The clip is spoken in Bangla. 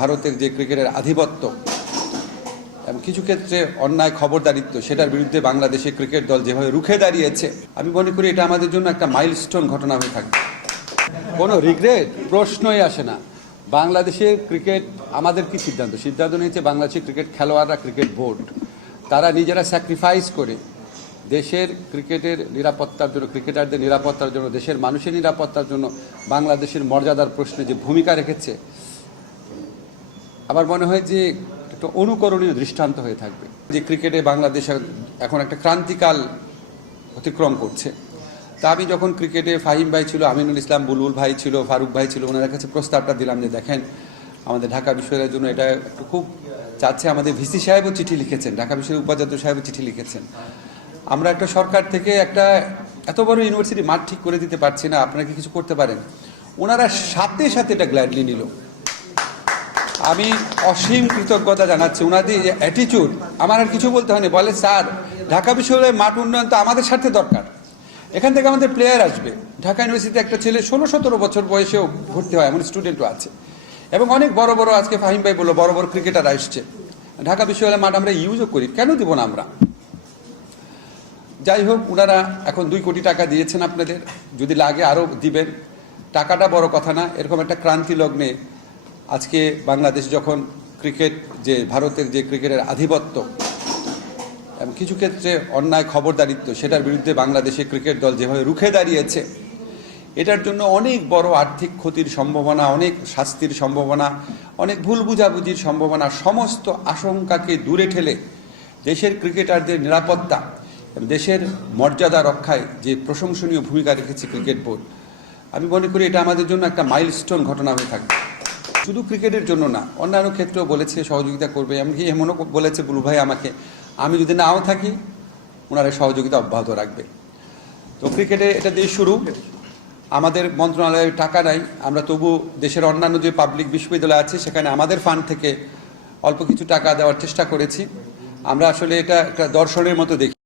ভারতের যে ক্রিকেটের আধিপত্য এবং কিছু ক্ষেত্রে অন্যায় খবরদারিত্ব সেটার বিরুদ্ধে বাংলাদেশের ক্রিকেট দল যেভাবে রুখে দাঁড়িয়েছে, আমি মনে করি এটা আমাদের জন্য একটা মাইলস্টোন ঘটনা হয়ে থাকবে। কোনো রিগ্রেট প্রশ্নই আসে না। বাংলাদেশের ক্রিকেট আমাদের কি সিদ্ধান্ত নিয়েছে বাংলাদেশের ক্রিকেট খেলোয়াড়রা, ক্রিকেট বোর্ড তারা নিজেরা স্যাক্রিফাইস করে দেশের ক্রিকেটের নিরাপত্তার জন্য, ক্রিকেটারদের নিরাপত্তার জন্য, দেশের মানুষের নিরাপত্তার জন্য বাংলাদেশের মর্যাদার প্রশ্নে যে ভূমিকা রেখেছে, আমার মনে হয় যে একটা অনুকরণীয় দৃষ্টান্ত হয়ে থাকবে। যে ক্রিকেটে বাংলাদেশ এখন একটা ক্রান্তিকাল অতিক্রম করছে। তা আমি যখন ক্রিকেটে ফাহিম ভাই ছিল, আমিনুল ইসলাম বুলবুল ভাই ছিল, ফারুক ভাই ছিল, ওনাদের কাছে প্রস্তাবটা দিলাম যে দেখেন আমাদের ঢাকা বিশ্ববিদ্যালয়ের জন্য এটা একটু খুব চাচ্ছে। আমাদের ভিসি সাহেবও চিঠি লিখেছেন, ঢাকা বিশ্ববিদ্যালয়ের উপাচার্য সাহেবও চিঠি লিখেছেন। আমরা একটা সরকার থেকে একটা এত বড় ইউনিভার্সিটি মাঠ ঠিক করে দিতে পারছি না, আপনারা কি কিছু করতে পারেন? ওনারা সাথে সাথে এটা গ্ল্যাডলি নিল। আমি অসীম কৃতজ্ঞতা জানাচ্ছি। ওনাদের যে অ্যাটিটিউড, আমার আর কিছু বলতে হয়নি। বলে স্যার ঢাকা বিশ্ববিদ্যালয়ের মাঠ উন্নয়ন তো আমাদের স্বার্থে দরকার, এখান থেকে আমাদের প্লেয়ার আসবে। ঢাকা ইউনিভার্সিটিতে একটা ছেলে 16-17 বছর বয়সেও ভর্তি হয়, এমন স্টুডেন্টও আছে। এবং অনেক বড় বড়, আজকে ফাহিম ভাই বললো, বড় বড় ক্রিকেটার আসছে। ঢাকা বিশ্ববিদ্যালয়ের মাঠ আমরা ইউজও করি, কেন দিব না আমরা? যাই হোক, ওনারা এখন 2 কোটি টাকা দিয়েছেন আপনাদের, যদি লাগে আরও দিবেন। টাকাটা বড় কথা না। এরকম একটা ক্রান্তি লগ্নে আজকে বাংলাদেশ যখন ক্রিকেট, যে ভারতের যে ক্রিকেটের আধিপত্য এবং কিছু ক্ষেত্রে অন্যায় খবরদারিত্ব সেটার বিরুদ্ধে বাংলাদেশের ক্রিকেট দল যেভাবে রুখে দাঁড়িয়েছে, এটার জন্য অনেক বড় আর্থিক ক্ষতির সম্ভাবনা, অনেক শাস্তির সম্ভাবনা, অনেক ভুল বুঝাবুঝির সম্ভাবনা, সমস্ত আশঙ্কাকে দূরে ঠেলে দেশের ক্রিকেটারদের নিরাপত্তা, দেশের মর্যাদা রক্ষায় যে প্রশংসনীয় ভূমিকা রেখেছে ক্রিকেট বোর্ড, আমি মনে করি এটা আমাদের জন্য একটা মাইলস্টোন ঘটনা হয়ে থাকবে। শুধু ক্রিকেটের জন্য না, অন্যান্য ক্ষেত্রেও বলেছে সহযোগিতা করবে। এমনকি এমনও বলেছে বুলু ভাই আমাকে, আমি যদি নাও থাকি ওনারা সহযোগিতা অব্যাহত রাখবে। তো ক্রিকেটে এটা দিয়ে শুরু। আমাদের মন্ত্রণালয়ে টাকা নাই, আমরা তবু দেশের অন্যান্য যে পাবলিক বিশ্ববিদ্যালয় আছে সেখানে আমাদের ফান্ড থেকে অল্প কিছু টাকা দেওয়ার চেষ্টা করেছি। আমরা আসলে এটা একটা দর্শনের মতো দেখি।